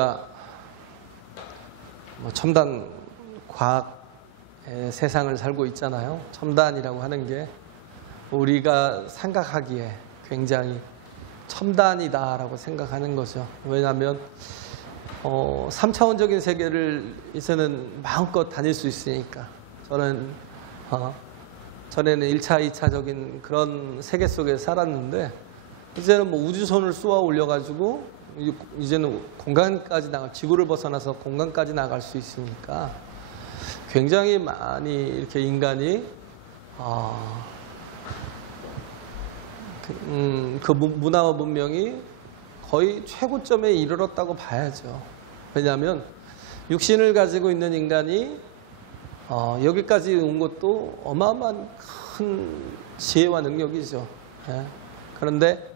우리가 첨단 과학의 세상을 살고 있잖아요. 첨단이라고 하는 게 우리가 생각하기에 굉장히 첨단이다라고 생각하는 거죠. 왜냐하면 3차원적인 세계를 이제는 마음껏 다닐 수 있으니까. 저는 전에는 1차, 2차적인 그런 세계 속에 살았는데 이제는 뭐 우주선을 쏘아 올려가지고 이제는 공간까지 지구를 벗어나서 공간까지 나갈 수 있으니까 굉장히 많이 이렇게 인간이 그 문화와 문명이 거의 최고점에 이르렀다고 봐야죠. 왜냐하면 육신을 가지고 있는 인간이 여기까지 온 것도 어마어마한 큰 지혜와 능력이죠. 예. 그런데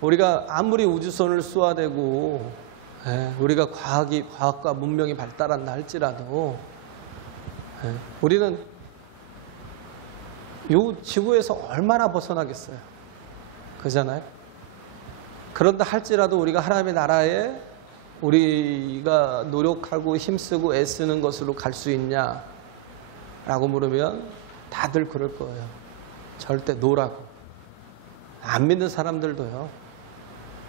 우리가 아무리 우주선을 쏘아대고 우리가 과학과 문명이 발달한다 할지라도 우리는 이 지구에서 얼마나 벗어나겠어요. 그잖아요. 그런다 할지라도 우리가 하나님의 나라에 우리가 노력하고 힘쓰고 애쓰는 것으로 갈 수 있냐 라고 물으면 다들 그럴 거예요. 절대 노라고. 안 믿는 사람들도요.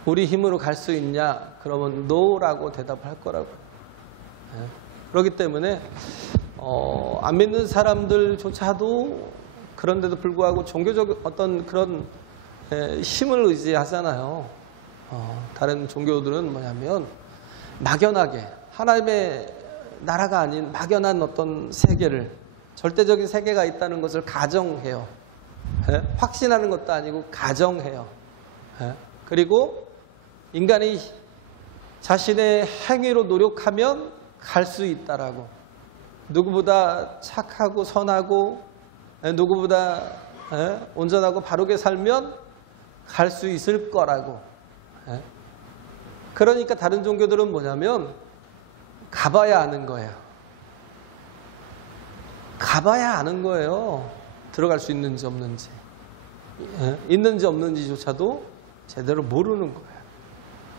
우리 힘으로 갈 수 있냐? 그러면 노라고 대답할 거라고. 그렇기 때문에 안 믿는 사람들조차도 그런데도 불구하고 종교적 어떤 그런 힘을 의지하잖아요. 다른 종교들은 뭐냐면 막연하게 하나님의 나라가 아닌 막연한 어떤 세계를 절대적인 세계가 있다는 것을 가정해요. 확신하는 것도 아니고 가정해요. 그리고 인간이 자신의 행위로 노력하면 갈 수 있다라고. 누구보다 착하고 선하고 누구보다 온전하고 바르게 살면 갈 수 있을 거라고. 그러니까 다른 종교들은 뭐냐면 가봐야 아는 거예요. 가봐야 아는 거예요. 들어갈 수 있는지 없는지. 있는지 없는지조차도 제대로 모르는 거예요.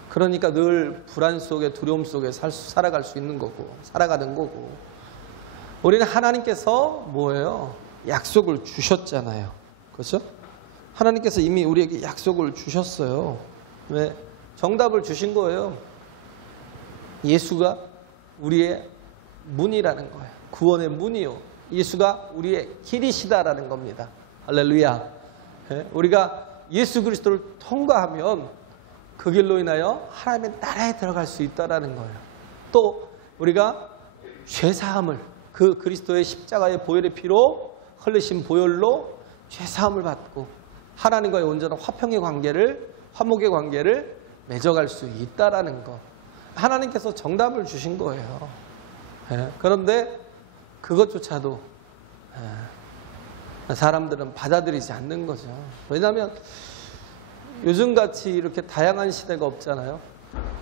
그러니까 늘 불안 속에 두려움 속에 살아갈 수 있는 거고 살아가는 거고. 우리는 하나님께서 뭐예요? 약속을 주셨잖아요. 그렇죠? 하나님께서 이미 우리에게 약속을 주셨어요. 왜? 정답을 주신 거예요. 예수가 우리의 문이라는 거예요. 구원의 문이요. 예수가 우리의 길이시다라는 겁니다. 할렐루야. 우리가 예수 그리스도를 통과하면 그 길로 인하여 하나님의 나라에 들어갈 수 있다라는 거예요. 또 우리가 죄사함을 그 그리스도의 십자가의 보혈의 피로 흘리신 보혈로 죄사함을 받고 하나님과의 온전한 화평의 관계를 화목의 관계를 맺어갈 수 있다라는 것. 하나님께서 정답을 주신 거예요. 그런데 그것조차도 사람들은 받아들이지 않는 거죠. 왜냐하면 요즘같이 이렇게 다양한 시대가 없잖아요.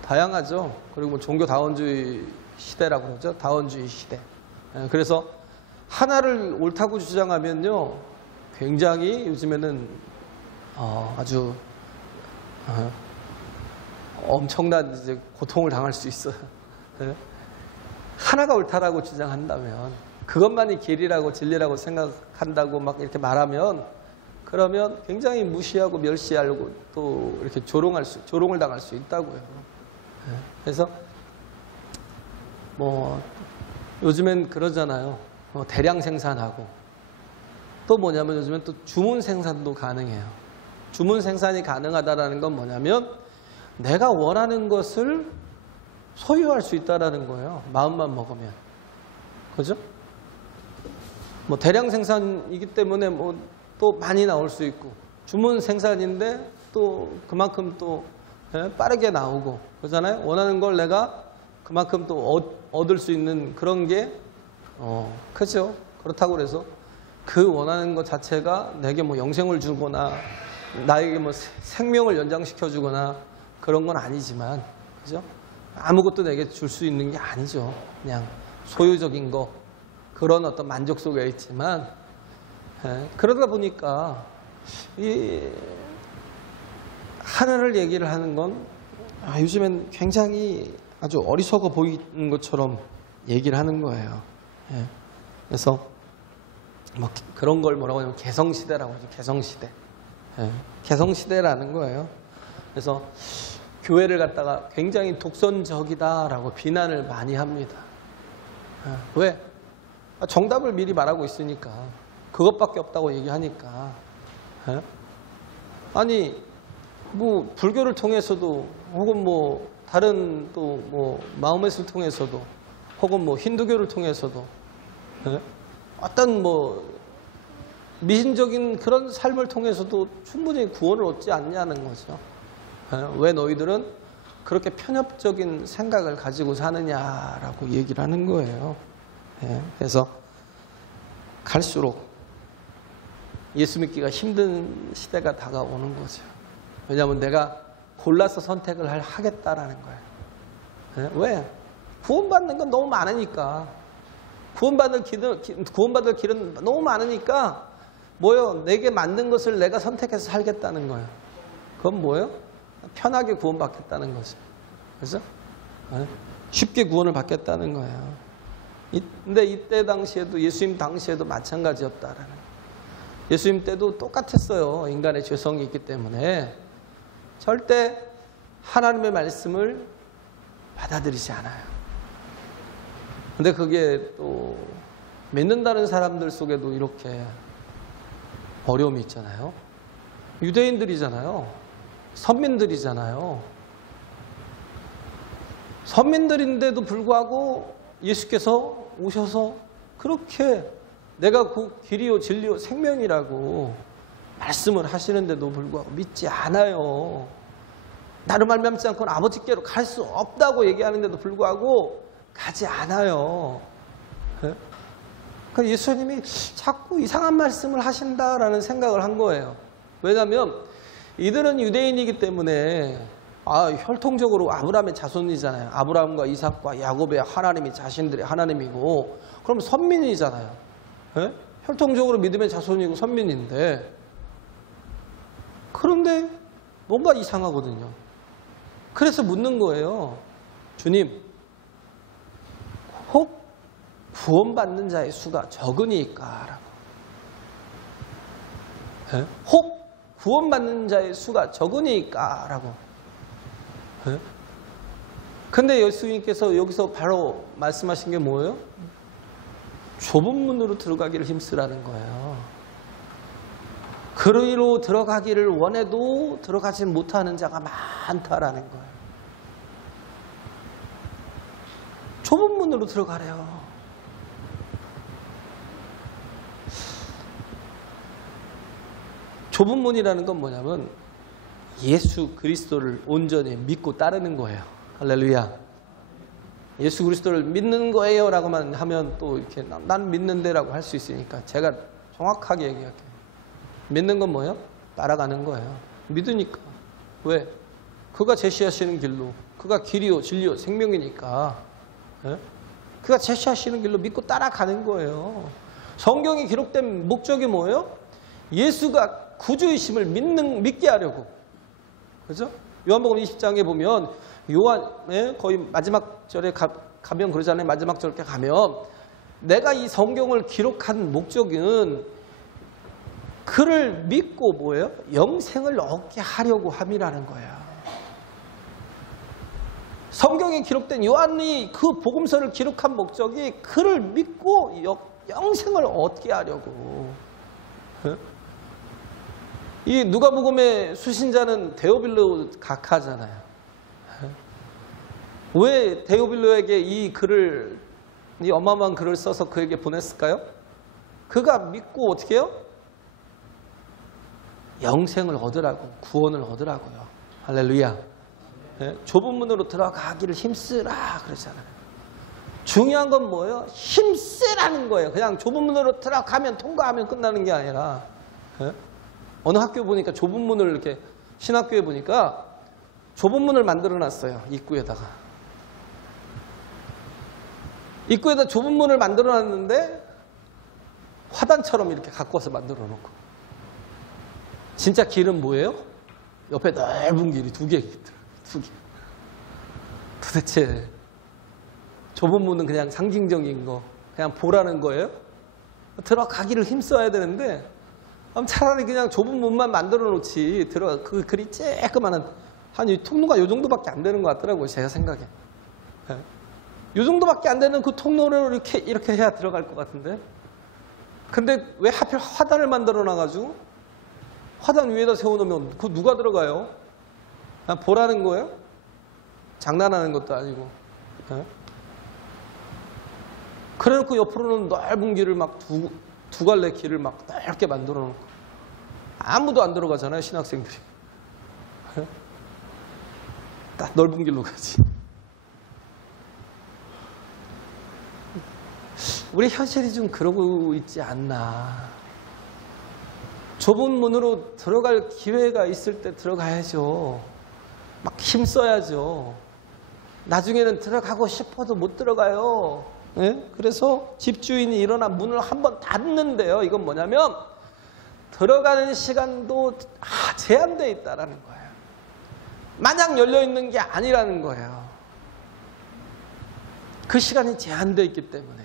다양하죠. 그리고 뭐 종교 다원주의 시대라고 그러죠. 다원주의 시대. 그래서 하나를 옳다고 주장하면요. 굉장히 요즘에는 아주 엄청난 이제 고통을 당할 수 있어요. 하나가 옳다라고 주장한다면 그것만이 길이라고 진리라고 생각한다고 막 이렇게 말하면 그러면 굉장히 무시하고 멸시하고 또 이렇게 조롱을 당할 수 있다고요. 그래서 뭐 요즘엔 그러잖아요. 대량 생산하고 또 뭐냐면 요즘엔 또 주문 생산도 가능해요. 주문 생산이 가능하다라는 건 뭐냐면 내가 원하는 것을 소유할 수 있다라는 거예요. 마음만 먹으면. 그죠? 뭐 대량 생산이기 때문에 뭐 또 많이 나올 수 있고 주문 생산인데 또 그만큼 또 빠르게 나오고 그러잖아요. 원하는 걸 내가 그만큼 또 얻을 수 있는 그런 게 크죠. 그렇다고 그래서 그 원하는 것 자체가 내게 뭐 영생을 주거나 나에게 뭐 생명을 연장시켜 주거나 그런 건 아니지만 그죠? 아무것도 내게 줄 수 있는 게 아니죠. 그냥 소유적인 거 그런 어떤 만족 속에 있지만 그러다 보니까 이 하늘을 얘기를 하는 건 요즘엔 굉장히 아주 어리석어 보이는 것처럼 얘기를 하는 거예요. 예. 그래서 뭐 그런 걸 뭐라고 하냐면 개성시대라고 하죠. 개성시대. 예. 개성시대라는 거예요. 그래서 교회를 갖다가 굉장히 독선적이다라고 비난을 많이 합니다. 예. 왜? 정답을 미리 말하고 있으니까. 그것밖에 없다고 얘기하니까. 예? 아니 뭐 불교를 통해서도 혹은 뭐 다른 또 뭐 마호메트를 통해서도 혹은 뭐 힌두교를 통해서도 예? 어떤 뭐 미신적인 그런 삶을 통해서도 충분히 구원을 얻지 않냐는 거죠. 예? 왜 너희들은 그렇게 편협적인 생각을 가지고 사느냐라고 얘기를 하는 거예요. 예? 그래서 갈수록 예수 믿기가 힘든 시대가 다가오는 거죠. 왜냐하면 내가 골라서 선택을 하겠다라는 거예요. 네? 왜? 구원받는 건 너무 많으니까. 구원받을 길은 너무 많으니까 뭐요? 내게 맞는 것을 내가 선택해서 살겠다는 거예요. 그건 뭐예요? 편하게 구원받겠다는 거죠. 그래서 네? 쉽게 구원을 받겠다는 거예요. 근데 이때 당시에도 예수님 당시에도 마찬가지였다라는 거예요. 예수님 때도 똑같았어요. 인간의 죄성이 있기 때문에 절대 하나님의 말씀을 받아들이지 않아요. 근데 그게 또 믿는다는 사람들 속에도 이렇게 어려움이 있잖아요. 유대인들이잖아요. 선민들이잖아요. 선민들인데도 불구하고 예수께서 오셔서 그렇게 내가 그 길이요 진리요 생명이라고 말씀을 하시는데도 불구하고 믿지 않아요. 나를 말미암지 않고는 아버지께로 갈 수 없다고 얘기하는데도 불구하고 가지 않아요. 그러니까 예수님이 자꾸 이상한 말씀을 하신다라는 생각을 한 거예요. 왜냐하면 이들은 유대인이기 때문에 혈통적으로 아브라함의 자손이잖아요. 아브라함과 이삭과 야곱의 하나님이 자신들의 하나님이고 그럼 선민이잖아요. 예? 혈통적으로 믿음의 자손이고 선민인데 그런데 뭔가 이상하거든요. 그래서 묻는 거예요. 주님, 혹 구원받는 자의 수가 적으니까 라고. 예? 혹 구원받는 자의 수가 적으니까 라고. 예? 근데 예수님께서 여기서 바로 말씀하신 게 뭐예요? 좁은 문으로 들어가기를 힘쓰라는 거예요. 그리로 들어가기를 원해도 들어가지 못하는 자가 많다라는 거예요. 좁은 문으로 들어가래요. 좁은 문이라는 건 뭐냐면 예수 그리스도를 온전히 믿고 따르는 거예요. 할렐루야. 예수 그리스도를 믿는 거예요 라고만 하면 또 이렇게 난 믿는데 라고 할 수 있으니까 제가 정확하게 얘기할게요. 믿는 건 뭐예요? 따라가는 거예요. 믿으니까. 왜? 그가 제시하시는 길로, 그가 길이요 진리요 생명이니까 예? 그가 제시하시는 길로 믿고 따라가는 거예요. 성경에 기록된 목적이 뭐예요? 예수가 구주이심을 믿게 하려고. 그죠? 요한복음 20장에 보면 요한 거의 마지막 절에 가면 그러잖아요. 마지막 절에 가면 내가 이 성경을 기록한 목적은 그를 믿고 뭐예요? 영생을 얻게 하려고 함이라는 거예요. 성경에 기록된 요한이 그 복음서를 기록한 목적이 그를 믿고 영생을 얻게 하려고. 이 누가복음의 수신자는 데오빌로 각하잖아요. 왜 데오빌로에게 이 어마어마한 글을 써서 그에게 보냈을까요? 그가 믿고 어떻게 해요? 영생을 얻으라고, 구원을 얻으라고요. 할렐루야. 네? 좁은 문으로 들어가기를 힘쓰라 그러잖아요. 중요한 건 뭐예요? 힘쓰라는 거예요. 그냥 좁은 문으로 들어가면 통과하면 끝나는 게 아니라 네? 어느 학교 보니까 좁은 문을 이렇게 신학교에 보니까 좁은 문을 만들어 놨어요. 입구에다가 좁은 문을 만들어 놨는데 화단처럼 이렇게 갖고 와서 만들어 놓고 진짜 길은 뭐예요? 옆에 넓은 길이 두 개. 도대체 좁은 문은 그냥 상징적인 거, 그냥 보라는 거예요? 들어가기를 힘써야 되는데 차라리 그냥 좁은 문만 만들어 놓지. 그 그리 쬐끄만한 한 이 통로가 이 정도밖에 안 되는 것 같더라고요. 제가 생각에. 이 정도밖에 안 되는 그 통로를 이렇게 해야 들어갈 것 같은데. 근데 왜 하필 화단을 만들어 놔가지고 화단 위에다 세워놓으면 그 누가 들어가요? 그냥 보라는 거예요? 장난하는 것도 아니고. 그래놓고 옆으로는 넓은 길을 막 두 갈래 길을 막 넓게 만들어 놓고 아무도 안 들어가잖아요, 신학생들이. 딱 넓은 길로 가지. 우리 현실이 좀 그러고 있지 않나. 좁은 문으로 들어갈 기회가 있을 때 들어가야죠. 막 힘써야죠. 나중에는 들어가고 싶어도 못 들어가요. 네? 그래서 집주인이 일어나 문을 한번 닫는데요. 이건 뭐냐면 들어가는 시간도 제한되어 있다는 거예요. 마냥 열려있는 게 아니라는 거예요. 그 시간이 제한되어 있기 때문에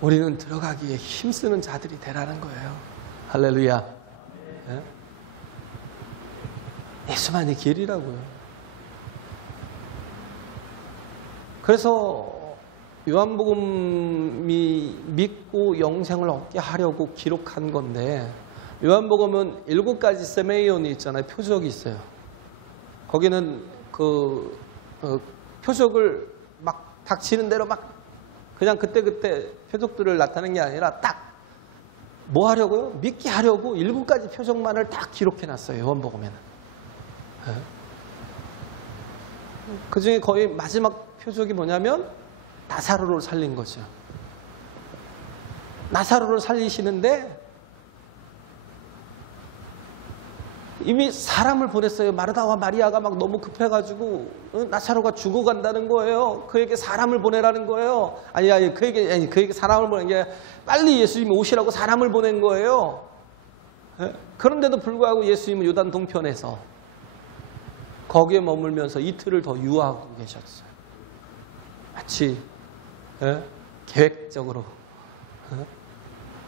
우리는 들어가기에 힘쓰는 자들이 되라는 거예요. 할렐루야. 네? 예수만이 길이라고요. 그래서 요한복음이 믿고 영생을 얻게 하려고 기록한 건데, 요한복음은 7가지 세메이온이 있잖아요. 표적이 있어요. 거기는 표적을 막 닥치는 대로 막 그냥 그때그때 표적들을 나타내는 게 아니라 딱 뭐 하려고요? 믿게 하려고 7가지 표적만을 딱 기록해놨어요. 요한복음에는. 네. 그 중에 거의 마지막 표적이 뭐냐면 나사로를 살린 거죠. 나사로를 살리시는데 이미 사람을 보냈어요. 마르다와 마리아가 막 너무 급해가지고 나사로가 죽어간다는 거예요. 그에게 사람을 보내라는 거예요. 그에게 사람을 보낸 게 빨리 예수님이 오시라고 사람을 보낸 거예요. 그런데도 불구하고 예수님은 요단 동편에서 거기에 머물면서 이틀을 더 유하고 계셨어요. 마치 계획적으로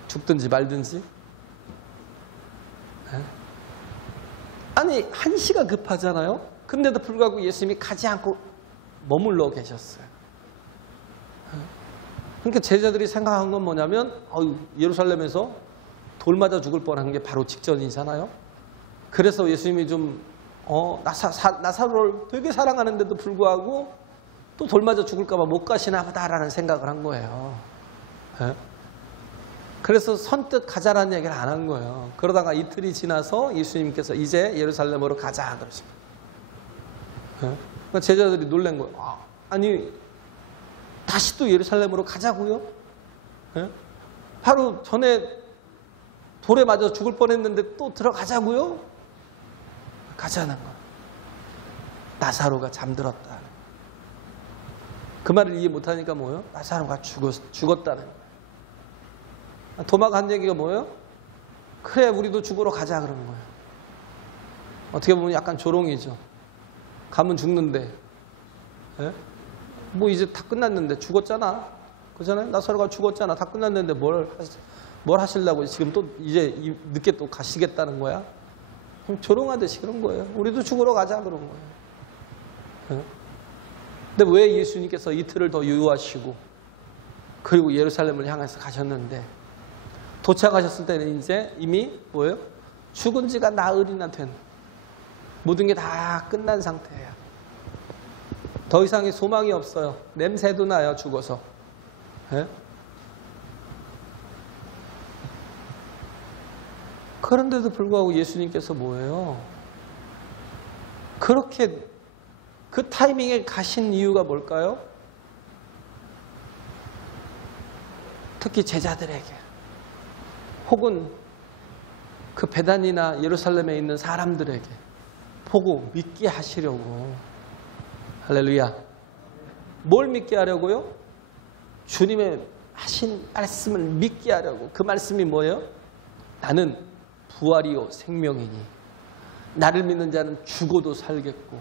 죽든지 말든지. 아니, 한시가 급하잖아요. 근데도 불구하고 예수님이 가지 않고 머물러 계셨어요. 그러니까 제자들이 생각한 건 뭐냐면 예루살렘에서 돌 맞아 죽을 뻔한 게 바로 직전이잖아요. 그래서 예수님이 좀 나사로를 되게 사랑하는데도 불구하고 또 돌 맞아 죽을까 봐 못 가시나 보다라는 생각을 한 거예요. 그래서 선뜻 가자라는 얘기를 안 한 거예요. 그러다가 이틀이 지나서 예수님께서 이제 예루살렘으로 가자 그러십니다. 그러니까 제자들이 놀란 거예요. 아니, 다시 또 예루살렘으로 가자고요? 하루 전에 돌에 맞아 죽을 뻔했는데 또 들어가자고요? 가자는 거예요. 나사로가 잠들었다. 그 말을 이해 못하니까 뭐예요? 나사로가 죽었다는 거예요. 도마가 한 얘기가 뭐예요? 그래, 우리도 죽으러 가자 그러는 거예요. 어떻게 보면 약간 조롱이죠. 가면 죽는데, 뭐 이제 다 끝났는데 죽었잖아. 그잖아요? 나사로가 죽었잖아. 다 끝났는데 뭘 하시려고 지금 또 이제 늦게 또 가시겠다는 거야? 조롱하듯이 그런 거예요. 우리도 죽으러 가자 그런 거예요. 근데 왜 예수님께서 이틀을 더 유효하시고 그리고 예루살렘을 향해서 가셨는데 도착하셨을 때는 이제 이미 뭐예요? 죽은 지가 나흘이나 된 모든 게 다 끝난 상태예요. 더 이상의 소망이 없어요. 냄새도 나요, 죽어서. 그런데도 불구하고 예수님께서 뭐예요? 그렇게 그 타이밍에 가신 이유가 뭘까요? 특히 제자들에게 혹은 그 베단이나 예루살렘에 있는 사람들에게 보고 믿게 하시려고. 할렐루야. 뭘 믿게 하려고요? 주님의 하신 말씀을 믿게 하려고. 그 말씀이 뭐예요? 나는 부활이요 생명이니 나를 믿는 자는 죽어도 살겠고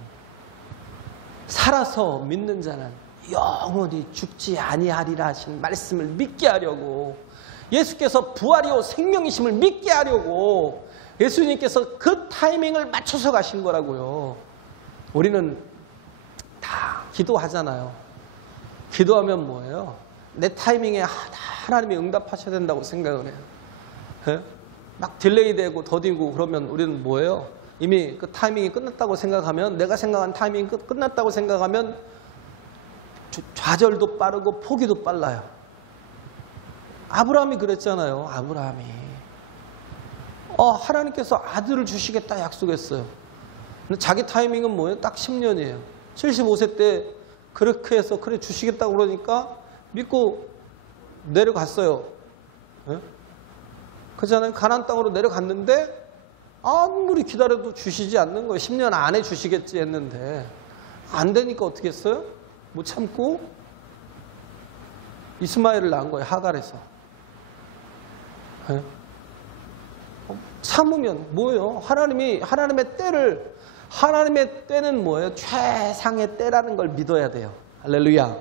살아서 믿는 자는 영원히 죽지 아니하리라 하신 말씀을 믿게 하려고, 예수께서 부활이요 생명이심을 믿게 하려고 예수님께서 그 타이밍을 맞춰서 가신 거라고요. 우리는 다 기도하잖아요. 기도하면 뭐예요? 내 타이밍에 하나님이 응답하셔야 된다고 생각을 해요. 예? 막 딜레이 되고 더디고 그러면 우리는 뭐예요? 이미 그 타이밍이 끝났다고 생각하면, 내가 생각한 타이밍이 끝났다고 생각하면 좌절도 빠르고 포기도 빨라요. 아브라함이 그랬잖아요. 아브라함이 하나님께서 아들을 주시겠다 약속했어요. 근데 자기 타이밍은 뭐예요? 딱 10년이에요. 75세 때 그렇게 해서 그래 주시겠다고 그러니까 믿고 내려갔어요. 예? 그렇잖아요. 가나안 땅으로 내려갔는데 아무리 기다려도 주시지 않는 거예요. 10년 안에 주시겠지 했는데 안 되니까 어떻게 했어요? 못 참고 이스마엘을 낳은 거예요. 하갈에서. 예? 참으면 뭐예요? 하나님의 때는 뭐예요? 최상의 때라는 걸 믿어야 돼요. 할렐루야.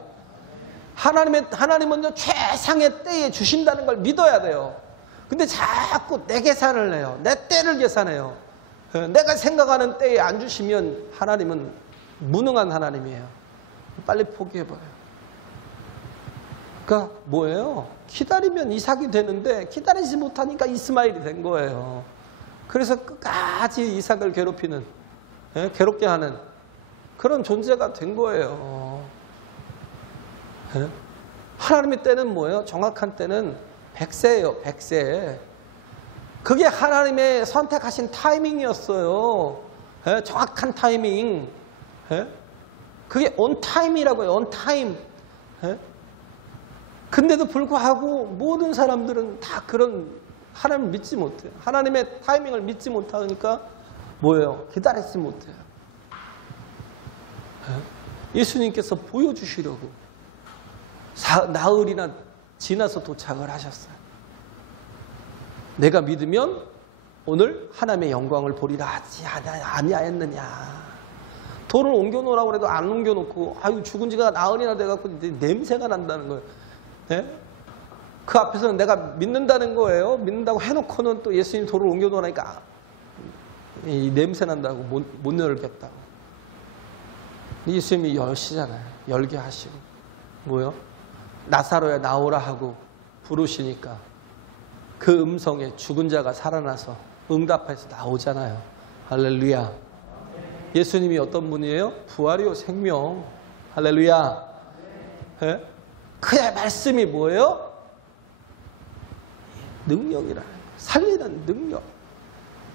하나님은요 최상의 때에 주신다는 걸 믿어야 돼요. 근데 자꾸 내 계산을 해요. 내 때를 계산해요. 내가 생각하는 때에 안 주시면 하나님은 무능한 하나님이에요. 빨리 포기해버려요. 그러니까 뭐예요? 기다리면 이삭이 되는데 기다리지 못하니까 이스마엘이 된 거예요. 그래서 끝까지 이삭을 괴롭히는, 괴롭게 하는 그런 존재가 된 거예요. 하나님의 때는 뭐예요? 정확한 때는 100세예요. 100세. 그게 하나님의 선택하신 타이밍이었어요. 정확한 타이밍. 그게 온타임이라고요. 온타임. 근데도 불구하고 모든 사람들은 다 그런 하나님을 믿지 못해요. 하나님의 타이밍을 믿지 못하니까 뭐예요? 기다리지 못해요. 예수님께서 보여주시려고 나흘이나 지나서 도착을 하셨어요. 내가 믿으면 오늘 하나님의 영광을 보리라 하지 아니하였느냐. 돌을 옮겨놓으라고 해도 안 옮겨놓고 죽은 지가 나흘이나 돼갖고 냄새가 난다는 거예요. 그 앞에서는 내가 믿는다는 거예요. 믿는다고 해놓고는 또 예수님 돌을 옮겨놓으니까 이 냄새 난다고 못 열겠다고. 예수님이 열시잖아요. 열게 하시고 뭐요? 나사로야 나오라 하고 부르시니까 그 음성에 죽은 자가 살아나서 응답해서 나오잖아요. 할렐루야. 예수님이 어떤 분이에요? 부활이요 생명. 할렐루야. 그의 말씀이 뭐예요? 능력이라. 살리는 능력.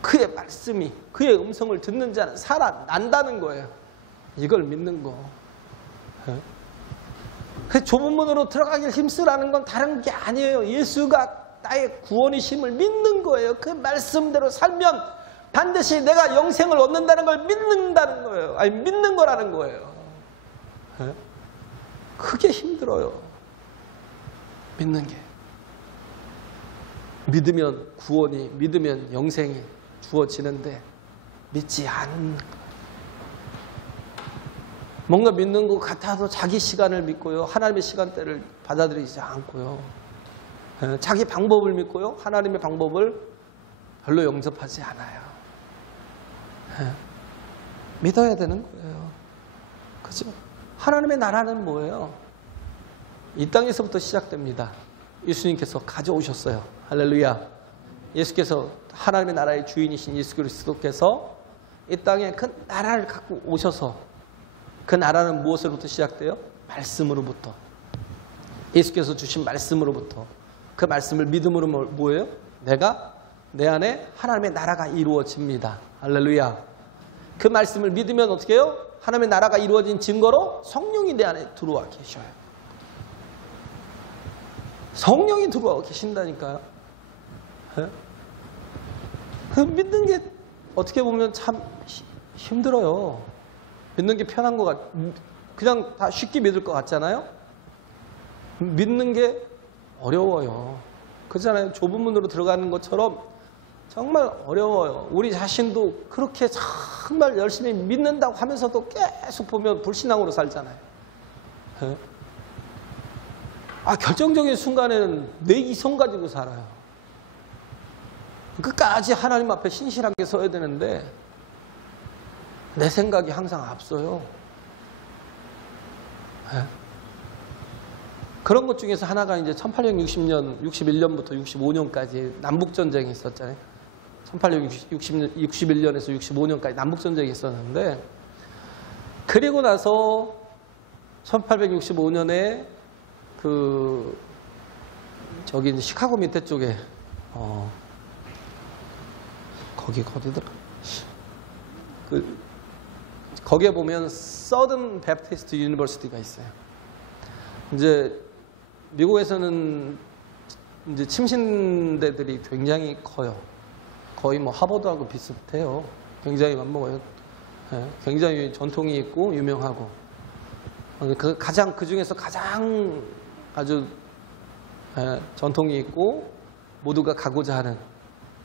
그의 말씀이, 그의 음성을 듣는 자는 살아난다는 거예요. 이걸 믿는 거. 그 좁은 문으로 들어가길 힘쓰라는 건 다른 게 아니에요. 예수가 나의 구원이심을 믿는 거예요. 그 말씀대로 살면 반드시 내가 영생을 얻는다는 걸 믿는다는 거예요. 아니 믿는 거라는 거예요. 그게 힘들어요. 믿는 게. 믿으면 구원이, 믿으면 영생이 주어지는데 믿지 않는 거. 뭔가 믿는 것 같아도 자기 시간을 믿고요. 하나님의 시간대를 받아들이지 않고요. 자기 방법을 믿고요. 하나님의 방법을 별로 영접하지 않아요. 믿어야 되는 거예요. 그죠? 하나님의 나라는 뭐예요? 이 땅에서부터 시작됩니다. 예수님께서 가져오셨어요. 할렐루야. 예수께서 하나님의 나라의 주인이신 예수 그리스도께서 이 땅에 그 나라를 갖고 오셔서 그 나라는 무엇으로부터 시작돼요? 말씀으로부터. 예수께서 주신 말씀으로부터. 그 말씀을 믿음으로 뭐예요? 내 안에 하나님의 나라가 이루어집니다. 할렐루야. 그 말씀을 믿으면 어떻게 해요? 하나님의 나라가 이루어진 증거로 성령이 내 안에 들어와 계셔요. 성령이 들어와 계신다니까요. 믿는 게 어떻게 보면 참 힘들어요. 믿는 게 편한 것 그냥 다 쉽게 믿을 것 같잖아요. 믿는 게 어려워요. 그렇잖아요. 좁은 문으로 들어가는 것처럼 정말 어려워요. 우리 자신도 그렇게 정말 열심히 믿는다고 하면서도 계속 보면 불신앙으로 살잖아요. 예? 결정적인 순간에는 내 이성 가지고 살아요. 끝까지 하나님 앞에 신실하게 서야 되는데 내 생각이 항상 앞서요. 예? 그런 것 중에서 하나가 이제 1860년, 61년부터 65년까지 남북전쟁이 있었잖아요. 1861년에서 65년까지 남북전쟁이 있었는데, 그리고 나서 1865년에 저기 이제 시카고 밑에 쪽에, 거기 어디더라? 거기에 보면 서든 베프티스트 유니버시티가 있어요. 이제 미국에서는 이제 침신대들이 굉장히 커요. 거의 뭐 하버드하고 비슷해요. 굉장히 맞먹어요. 예, 굉장히 전통이 있고 유명하고. 그 중에서 가장 아주 전통이 있고 모두가 가고자 하는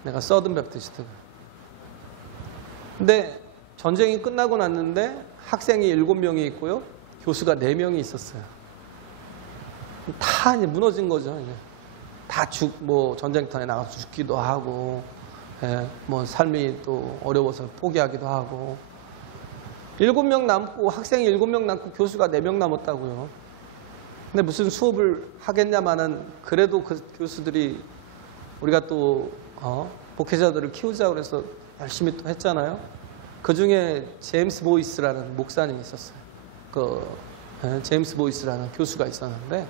내가 서든 베프티스트. 근데 전쟁이 끝나고 났는데 학생이 7명이 있고요. 교수가 4명이 있었어요. 다 이제 무너진 거죠. 이제. 다 전쟁터에 나가서 죽기도 하고, 뭐 삶이 또 어려워서 포기하기도 하고. 7명 남고, 학생이 7명 남고, 교수가 4명 남았다고요. 근데 무슨 수업을 하겠냐마는, 그래도 그 교수들이 우리가 또, 목회자들을 키우자고 그래서 열심히 또 했잖아요. 그 중에 제임스 보이스라는 목사님이 있었어요. 제임스 보이스라는 교수가 있었는데,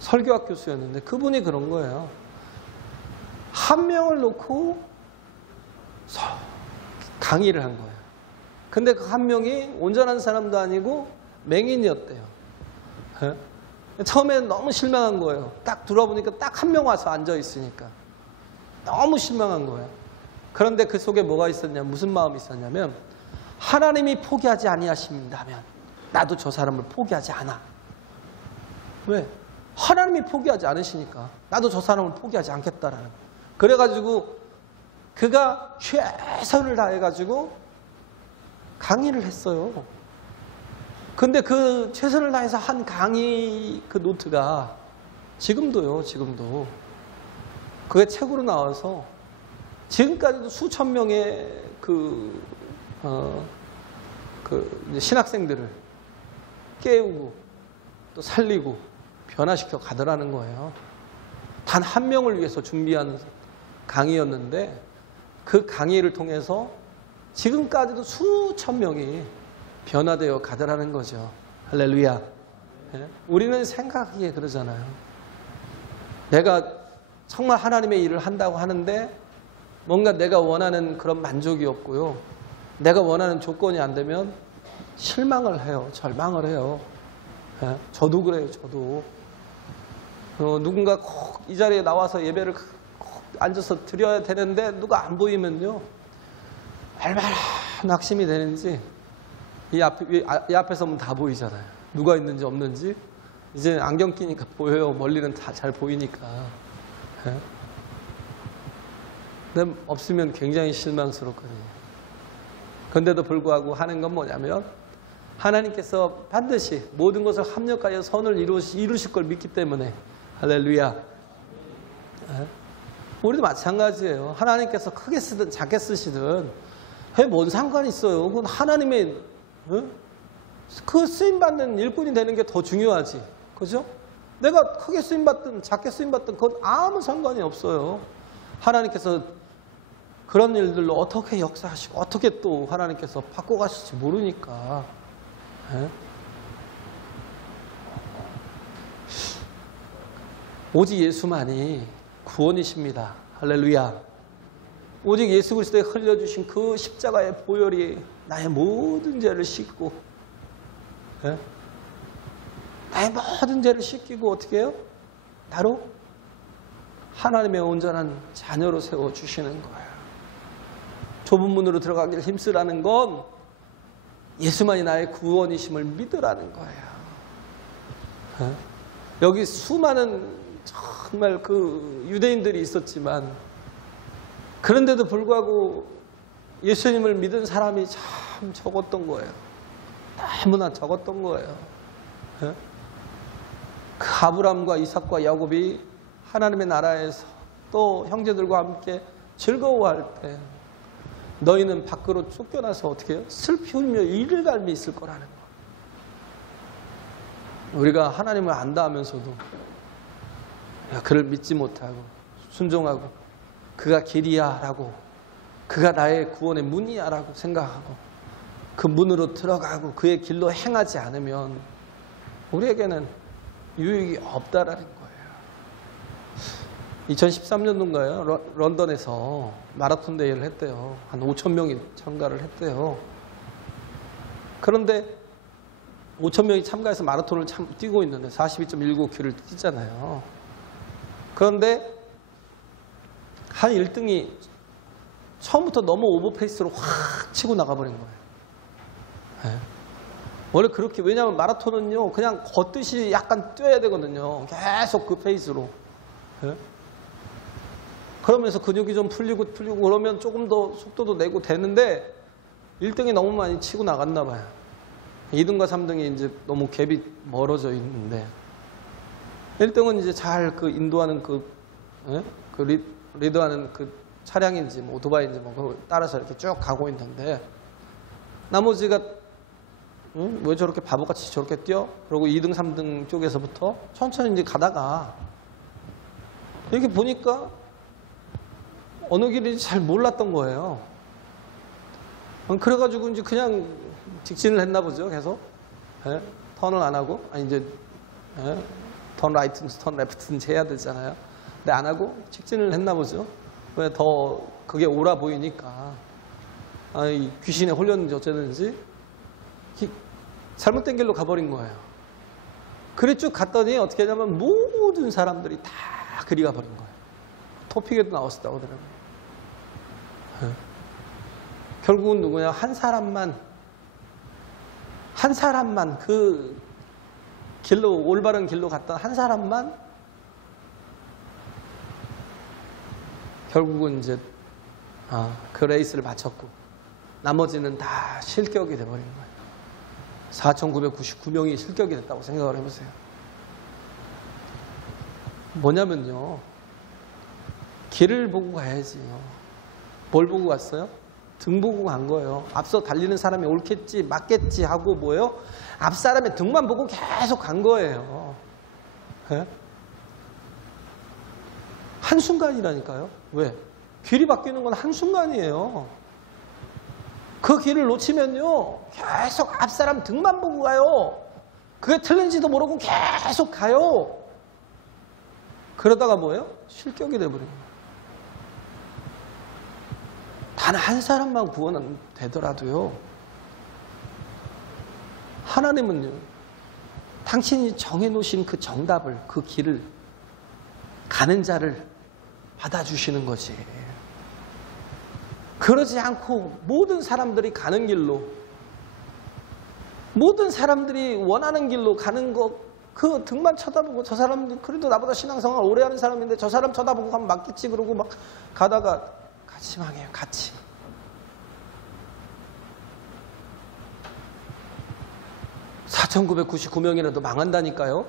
설교학 교수였는데 그분이 그런 거예요. 한 명을 놓고 강의를 한 거예요. 근데 그 한 명이 온전한 사람도 아니고 맹인이었대요. 처음에는 너무 실망한 거예요. 딱 들어보니까 딱 한 명 와서 앉아 있으니까 너무 실망한 거예요. 그런데 그 속에 뭐가 있었냐면, 무슨 마음이 있었냐면, 하나님이 포기하지 아니하신다면 나도 저 사람을 포기하지 않아. 왜? 하나님이 포기하지 않으시니까 나도 저 사람을 포기하지 않겠다라는. 그래가지고 그가 최선을 다해가지고 강의를 했어요. 근데 그 최선을 다해서 한 강의 그 노트가 지금도 그게 책으로 나와서 지금까지도 수천 명의 이제 신학생들을 깨우고 또 살리고 변화시켜 가더라는 거예요. 단 한 명을 위해서 준비한 강의였는데 그 강의를 통해서 지금까지도 수천 명이 변화되어 가더라는 거죠. 할렐루야. 우리는 생각하기에 그러잖아요. 내가 정말 하나님의 일을 한다고 하는데 뭔가 내가 원하는 그런 만족이 없고요. 내가 원하는 조건이 안 되면 실망을 해요. 절망을 해요. 저도 그래요. 저도. 누군가 꼭 이 자리에 나와서 예배를 꼭 앉아서 드려야 되는데 누가 안 보이면요. 얼마나 낙심이 되는지. 이 앞에서 보면 다 보이잖아요. 누가 있는지 없는지. 이제 안경 끼니까 보여요. 멀리는 다 잘 보이니까. 근데 없으면 굉장히 실망스럽거든요. 그런데도 불구하고 하는 건 뭐냐면, 하나님께서 반드시 모든 것을 합력하여 선을 이루실 걸 믿기 때문에. 할렐루야. 우리도 마찬가지예요. 하나님께서 크게 쓰든 작게 쓰시든 뭔 상관이 있어요. 그건 하나님의 그 쓰임받는 일꾼이 되는 게 더 중요하지. 그죠? 내가 크게 쓰임받든 작게 쓰임받든 그건 아무 상관이 없어요. 하나님께서 그런 일들로 어떻게 역사하시고 어떻게 또 하나님께서 바꿔가실지 모르니까. 오직 예수만이 구원이십니다. 할렐루야. 오직 예수 그리스도에 흘려주신 그 십자가의 보혈이 나의 모든 죄를 씻고, 나의 모든 죄를 씻기고 어떻게 해요? 바로 하나님의 온전한 자녀로 세워주시는 거예요. 좁은 문으로 들어가기를 힘쓰라는 건 예수만이 나의 구원이심을 믿으라는 거예요. 여기 수많은 정말 그 유대인들이 있었지만 그런데도 불구하고 예수님을 믿은 사람이 참 적었던 거예요. 너무나 적었던 거예요. 예? 그 아브라함과 이삭과 야곱이 하나님의 나라에서 또 형제들과 함께 즐거워할 때 너희는 밖으로 쫓겨나서 어떻게 해요? 슬피 울며 이를 갈미 있을 거라는 거. 우리가 하나님을 안다 하면서도 그를 믿지 못하고 순종하고 그가 길이야 라고, 그가 나의 구원의 문이야 라고 생각하고 그 문으로 들어가고 그의 길로 행하지 않으면 우리에게는 유익이 없다라는 거예요. 2013년도인가요? 런던에서 마라톤 대회를 했대요. 한 5,000명이 참가를 했대요. 그런데 5,000명이 참가해서 마라톤을 뛰고 있는데 42.19km를 뛰잖아요. 그런데 한 1등이 처음부터 너무 오버페이스로 확 치고 나가버린 거예요. 네. 원래 그렇게, 왜냐하면 마라톤은요 그냥 걷듯이 약간 뛰어야 되거든요. 계속 그 페이스로. 네. 그러면서 근육이 좀 풀리고 그러면 조금 더 속도도 내고 되는데 1등이 너무 많이 치고 나갔나 봐요. 2등과 3등이 이제 너무 갭이 멀어져 있는데 1등은 이제 잘 그 인도하는 리드하는 그 차량인지 뭐 오토바이인지 뭐 그걸 따라서 이렇게 쭉 가고 있는데 나머지가 왜 저렇게 바보같이 저렇게 뛰어? 그러고 2등, 3등 쪽에서부터 천천히 이제 가다가 이렇게 보니까 어느 길인지 잘 몰랐던 거예요. 그래가지고 이제 그냥 직진을 했나 보죠, 계속. 예? 턴을 안 하고. 아니, 이제, 예? 턴 라이트든지 턴 레프트든지 해야 되잖아요. 근데 안 하고 직진을 했나 보죠. 왜 더 그게 옳아 보이니까. 아니, 귀신에 홀렸는지 어쩌는지 잘못된 길로 가버린 거예요. 그래 쭉 갔더니 어떻게 하냐면 모든 사람들이 다 그리 가버린 거예요. 토픽에도 나왔었다고 하더라고요. 결국은 누구냐? 한 사람만 그 길로, 올바른 길로 갔던 한 사람만 결국은 이제 그 레이스를 마쳤고 나머지는 다 실격이 돼버린 거예요. 4,999명이 실격이 됐다고 생각을 해보세요. 뭐냐면요, 길을 보고 가야지요. 뭘 보고 갔어요? 등 보고 간 거예요. 앞서 달리는 사람이 옳겠지 맞겠지 하고 뭐예요? 앞 사람의 등만 보고 계속 간 거예요. 네? 한순간이라니까요. 왜? 길이 바뀌는 건 한순간이에요. 그 길을 놓치면요 계속 앞 사람 등만 보고 가요. 그게 틀린지도 모르고 계속 가요. 그러다가 뭐예요? 실격이 돼버린 거예요. 단 한 사람만 구원은 되더라도요, 하나님은요 당신이 정해놓으신 그 정답을, 그 길을 가는 자를 받아주시는 거지. 그러지 않고 모든 사람들이 가는 길로, 모든 사람들이 원하는 길로 가는 거, 그 등만 쳐다보고 저 사람들 그래도 나보다 신앙생활 오래 하는 사람인데 저 사람 쳐다보고 가면 맞겠지 그러고 막 가다가 같이 망해요. 같이. (4,999명이라도) 망한다니까요.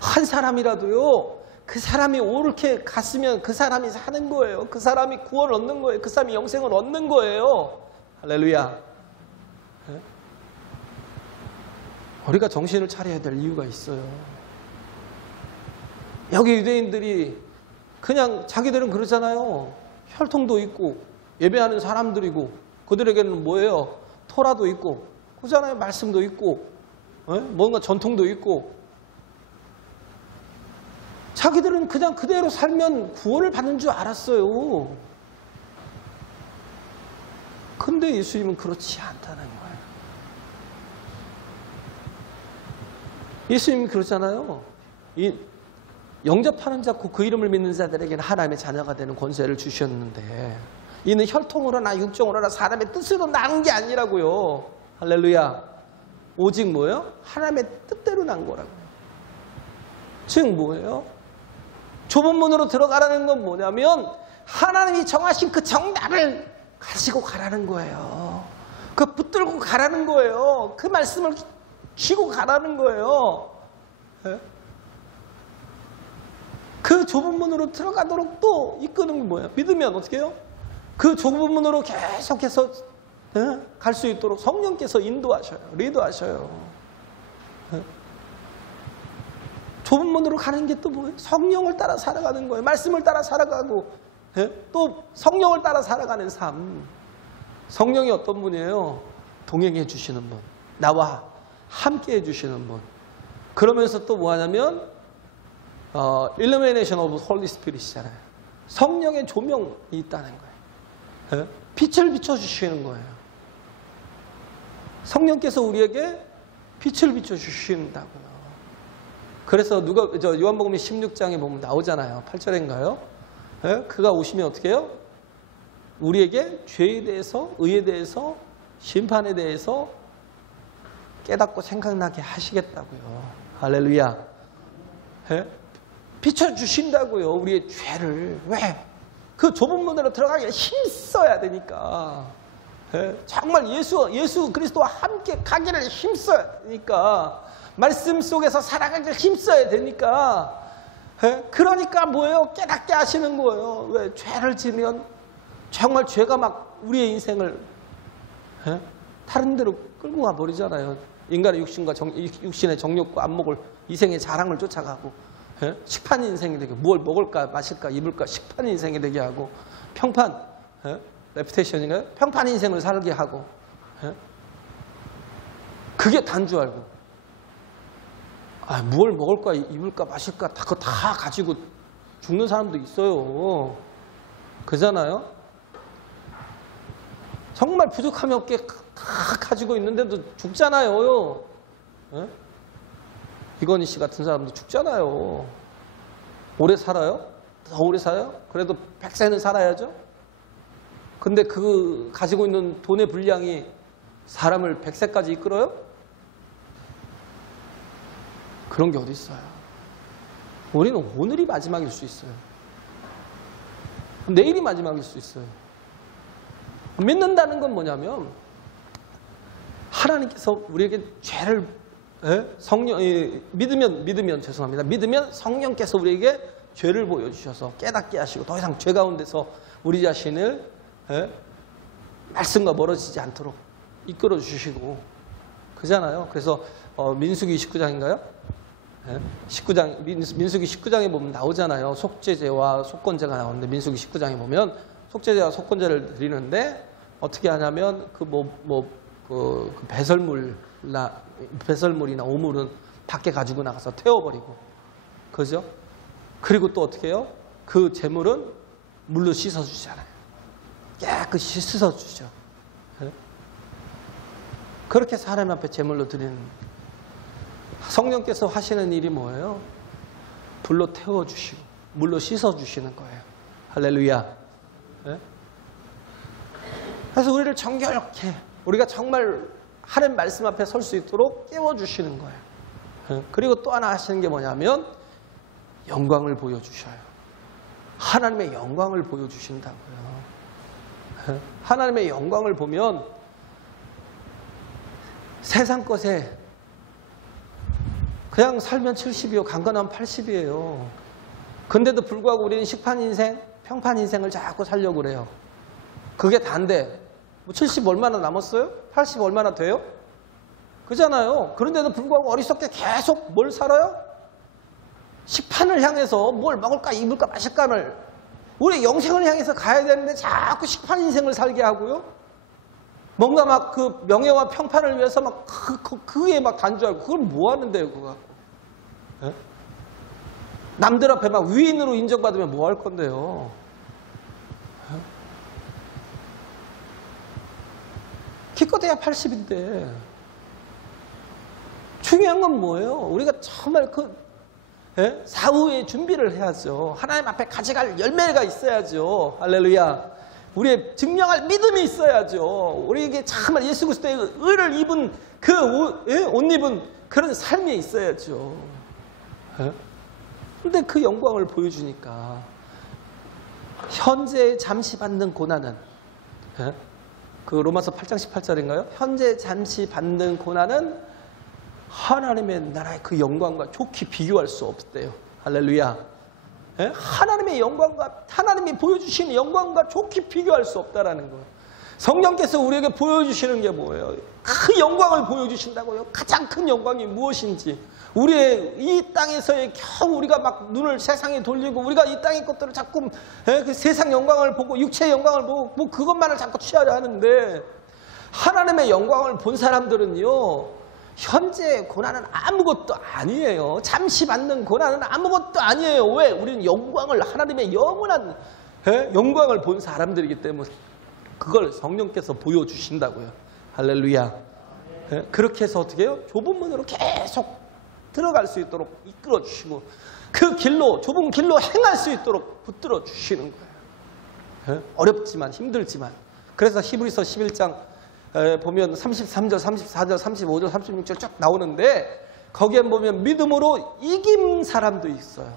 한 사람이라도요 그 사람이 옳게 갔으면 그 사람이 사는 거예요. 그 사람이 구원을 얻는 거예요. 그 사람이 영생을 얻는 거예요. 할렐루야. 네? 우리가 정신을 차려야 될 이유가 있어요. 여기 유대인들이 그냥 자기들은 그러잖아요. 혈통도 있고 예배하는 사람들이고 그들에게는 뭐예요? 토라도 있고 그잖아요. 말씀도 있고 뭔가 전통도 있고 자기들은 그냥 그대로 살면 구원을 받는 줄 알았어요. 근데 예수님은 그렇지 않다는 거예요. 예수님이 그러잖아요. 영접하는 자고 그 이름을 믿는 자들에게는 하나님의 자녀가 되는 권세를 주셨는데 이는 혈통으로나 육정으로나 사람의 뜻으로 난 게 아니라고요. 할렐루야. 오직 뭐예요? 하나님의 뜻대로 난 거라고요. 즉 뭐예요? 좁은 문으로 들어가라는 건 뭐냐면 하나님이 정하신 그 정답을 가지고 가라는 거예요. 그 붙들고 가라는 거예요. 그 말씀을 쥐고 가라는 거예요. 예? 그 좁은 문으로 들어가도록 또 이끄는 게 뭐예요? 믿으면 어떻게 해요? 그 좁은 문으로 계속해서 갈 수 있도록 성령께서 인도하셔요. 리드하셔요. 예? 좁은 문으로 가는 게 또 뭐예요? 성령을 따라 살아가는 거예요. 말씀을 따라 살아가고 또 성령을 따라 살아가는 삶. 성령이 어떤 분이에요? 동행해 주시는 분. 나와 함께 해 주시는 분. 그러면서 또 뭐 하냐면 Illumination of Holy Spirit이잖아요. 성령의 조명이 있다는 거예요. 빛을 비춰주시는 거예요. 성령께서 우리에게 빛을 비춰주신다고요. 그래서 요한복음 16장에 보면 나오잖아요. 8절인가요? 그가 오시면 어떻게 해요? 우리에게 죄에 대해서, 의에 대해서, 심판에 대해서 깨닫고 생각나게 하시겠다고요. 할렐루야. 비춰주신다고요. 우리의 죄를. 왜? 그 좁은 문으로 들어가기에 힘써야 되니까. 정말 예수 그리스도와 함께 가기를 힘써야 되니까. 말씀 속에서 살아가기를 힘써야 되니까. 그러니까 뭐예요? 깨닫게 하시는 거예요. 왜? 죄를 지면 정말 죄가 막 우리의 인생을 다른 데로 끌고 가버리잖아요. 인간의 육신의 정욕과 안목을 이생의 자랑을 쫓아가고 식판 인생이 되게 뭘 먹을까 마실까 입을까 식판 인생이 되게 하고 평판 레퓨테이션인가요? 평판 인생을 살게 하고 그게 단 줄 알고 뭘 먹을까 입을까 마실까 그거 다 가지고 죽는 사람도 있어요. 그잖아요. 정말 부족함이 없게 다 가지고 있는데도 죽잖아요. 이건희 씨 같은 사람도 죽잖아요. 오래 살아요? 더 오래 살아요? 그래도 100세는 살아야죠. 근데 그 가지고 있는 돈의 분량이 사람을 100세까지 이끌어요? 그런 게 어디 있어요. 우리는 오늘이 마지막일 수 있어요. 내일이 마지막일 수 있어요. 믿는다는 건 뭐냐면 하나님께서 우리에게 죄를 믿으면 죄송합니다. 믿으면 성령께서 우리에게 죄를 보여주셔서 깨닫게 하시고 더 이상 죄 가운데서 우리 자신을 말씀과 멀어지지 않도록 이끌어 주시고 그잖아요. 그래서 민수기 19장인가요? 19장, 민수기 19장에 보면 나오잖아요. 속죄제와 속건제가 나오는데 민수기 19장에 보면 속죄제와 속건제를 드리는데 어떻게 하냐면 그 배설물이나 오물은 밖에 가지고 나가서 태워버리고 그죠? 그리고 또 어떻게 해요? 그 제물은 물로 씻어주잖아요. 깨끗이 씻어주죠. 그렇게 하나님 앞에 제물로 드리는 성령께서 하시는 일이 뭐예요? 불로 태워주시고 물로 씻어주시는 거예요. 할렐루야. 그래서 우리를 정결케 우리가 정말 하나님 말씀 앞에 설 수 있도록 깨워주시는 거예요. 그리고 또 하나 하시는 게 뭐냐면 영광을 보여주셔요. 하나님의 영광을 보여주신다고요. 하나님의 영광을 보면 세상 것에 그냥 살면 70이요. 강건하면 80이에요. 근데도 불구하고 우리는 식판 인생, 평판 인생을 자꾸 살려고 그래요. 그게 단데 70 얼마나 남았어요? 80 얼마나 돼요? 그잖아요. 그런데도 불구하고 어리석게 계속 뭘 살아요? 식판을 향해서 뭘 먹을까 입을까 마실까를 우리 영생을 향해서 가야 되는데 자꾸 식판 인생을 살게 하고요. 뭔가 막 그 명예와 평판을 위해서 막 그게 막 단주하고 그걸 뭐 하는데요, 그거 갖고. 예? 남들 앞에 막 위인으로 인정받으면 뭐 할 건데요. 예? 기껏해야 80인데 중요한 건 뭐예요? 우리가 정말 사후에 준비를 해야죠. 하나님 앞에 가져갈 열매가 있어야죠. 할렐루야. 우리의 증명할 믿음이 있어야죠. 우리에게 정말 예수 그리스도의 의를 입은 그 옷 입은 그런 삶이 있어야죠. 근데 그 영광을 보여주니까 현재 잠시 받는 고난은, 그 로마서 8장 18절인가요? 현재 잠시 받는 고난은 하나님의 나라의 그 영광과 좋게 비교할 수 없대요. 할렐루야. 하나님의 영광과, 하나님이 보여주시는 영광과 좋게 비교할 수 없다라는 거예요. 성령께서 우리에게 보여주시는 게 뭐예요? 그 영광을 보여주신다고요. 가장 큰 영광이 무엇인지, 우리의 이 땅에서의 겨우 우리가 막 눈을 세상에 돌리고 우리가 이 땅의 것들을 자꾸 그 세상 영광을 보고 육체의 영광을 보고 뭐 그것만을 자꾸 취하려 하는데, 하나님의 영광을 본 사람들은요, 현재의 고난은 아무것도 아니에요. 잠시 받는 고난은 아무것도 아니에요. 왜? 우리는 영광을, 하나님의 영원한 영광을 본 사람들이기 때문에 그걸 성령께서 보여주신다고요. 할렐루야. 그렇게 해서 어떻게 해요? 좁은 문으로 계속 들어갈 수 있도록 이끌어 주시고, 그 길로, 좁은 길로 행할 수 있도록 붙들어 주시는 거예요. 어렵지만 힘들지만. 그래서 히브리서 11장 보면 33절, 34절, 35절, 36절 쭉 나오는데, 거기에 보면 믿음으로 이긴 사람도 있어요.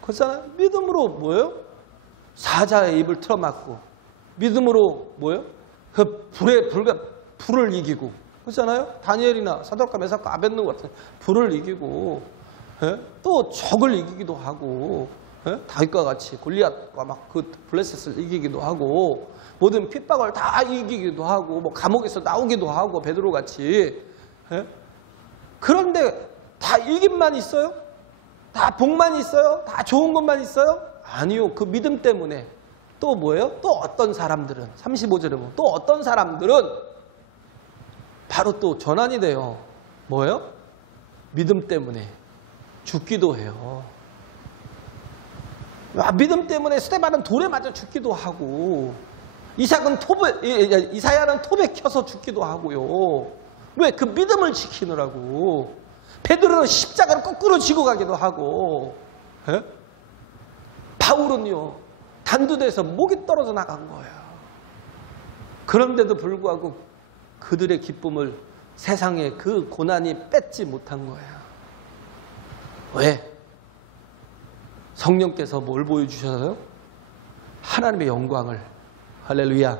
그렇잖아요. 믿음으로 뭐예요? 사자의 입을 틀어막고, 믿음으로 뭐예요? 그 불을 이기고, 그렇잖아요. 다니엘이나 사드락과 메삭과 아벳느고 같은 불을 이기고, 또 적을 이기기도 하고, 다윗과 같이 골리앗과 막 그 블레셋을 이기기도 하고, 모든 핍박을 다 이기기도 하고, 뭐 감옥에서 나오기도 하고, 베드로 같이. 그런데 다 이김만 있어요? 다 복만 있어요? 다 좋은 것만 있어요? 아니요. 그 믿음 때문에 또 뭐예요? 또 어떤 사람들은, 35절에 보면 또 어떤 사람들은 바로 또 전환이 돼요. 뭐예요? 믿음 때문에 죽기도 해요. 믿음 때문에 스데반은 돌에 맞아 죽기도 하고, 이사야는 톱에 켜서 죽기도 하고요. 왜? 그 믿음을 지키느라고. 베드로는 십자가를 거꾸로 지고 가기도 하고, 바울은요, 단두대에서 목이 떨어져 나간 거예요. 그런데도 불구하고 그들의 기쁨을 세상에 그 고난이 뺏지 못한 거예요. 왜? 성령께서 뭘 보여주셔서요? 하나님의 영광을, 할렐루야,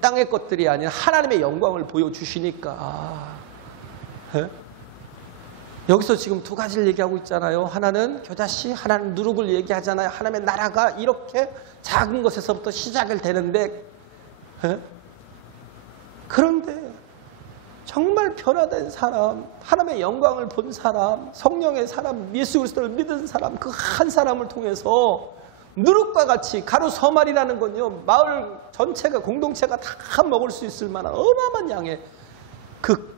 땅의 것들이 아닌 하나님의 영광을 보여주시니까. 여기서 지금 두 가지를 얘기하고 있잖아요. 하나는 겨자씨, 하나는 누룩을 얘기하잖아요. 하나님의 나라가 이렇게 작은 것에서부터 시작을 되는데, 그런데 정말 변화된 사람, 하나님의 영광을 본 사람, 성령의 사람, 예수 그리스도를 믿은 사람, 그 한 사람을 통해서 누룩과 같이, 가루 서말이라는 건요, 마을 전체가, 공동체가 다 먹을 수 있을 만한 어마어마한 양의 그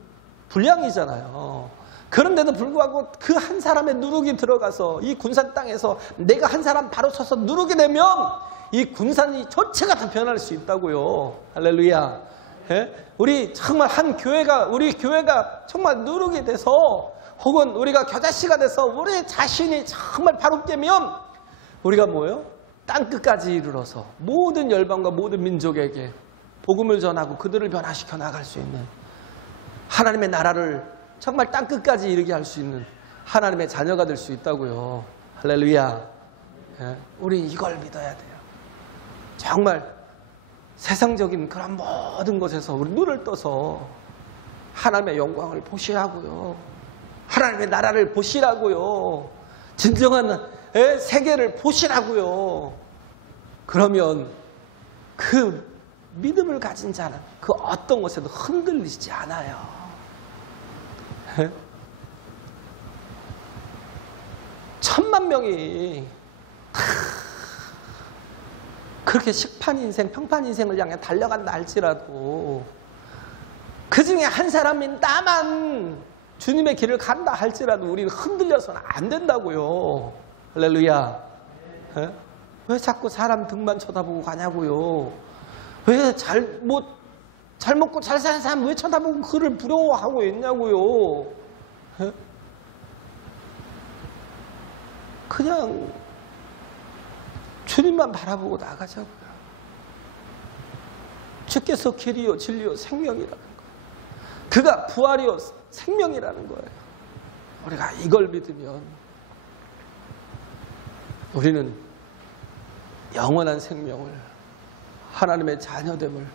분량이잖아요. 그런데도 불구하고 그 한 사람의 누룩이 들어가서 이 군산 땅에서 내가 한 사람 바로 서서 누룩이 되면 이 군산이 전체가 다 변할 수 있다고요. 할렐루야. 우리 정말 한 교회가, 우리 교회가 정말 누룩이 돼서, 혹은 우리가 겨자씨가 돼서 우리 자신이 정말 바롭되면 우리가 뭐예요? 땅끝까지 이르러서 모든 열방과 모든 민족에게 복음을 전하고 그들을 변화시켜 나갈 수 있는, 하나님의 나라를 정말 땅끝까지 이르게 할 수 있는 하나님의 자녀가 될 수 있다고요. 할렐루야. 우리 이걸 믿어야 돼요. 정말 세상적인 그런 모든 것에서 우리 눈을 떠서 하나님의 영광을 보시라고요. 하나님의 나라를 보시라고요. 진정한 세계를 보시라고요. 그러면 그 믿음을 가진 자는 그 어떤 것에도 흔들리지 않아요. 1,000만 명이 그렇게 식판 인생, 평판 인생을 향해 달려간다 할지라도, 그 중에 한 사람이 나만 주님의 길을 간다 할지라도 우리는 흔들려서는 안 된다고요. 할렐루야. 왜 자꾸 사람 등만 쳐다보고 가냐고요. 왜 잘 먹고 잘 사는 사람 왜 쳐다보고 그를 부러워하고 있냐고요. 그냥 주님만 바라보고 나가자고요. 주께서 길이요 진리요 생명이라는 거예요. 그가 부활이요 생명이라는 거예요. 우리가 이걸 믿으면 우리는 영원한 생명을, 하나님의 자녀됨을,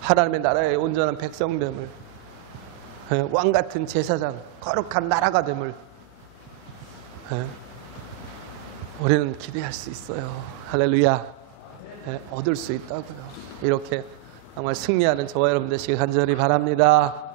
하나님의 나라의 온전한 백성됨을, 왕같은 제사장, 거룩한 나라가 됨을 우리는 기대할 수 있어요. 할렐루야. 얻을 수 있다고요. 이렇게 정말 승리하는 저와 여러분 되시길 간절히 바랍니다.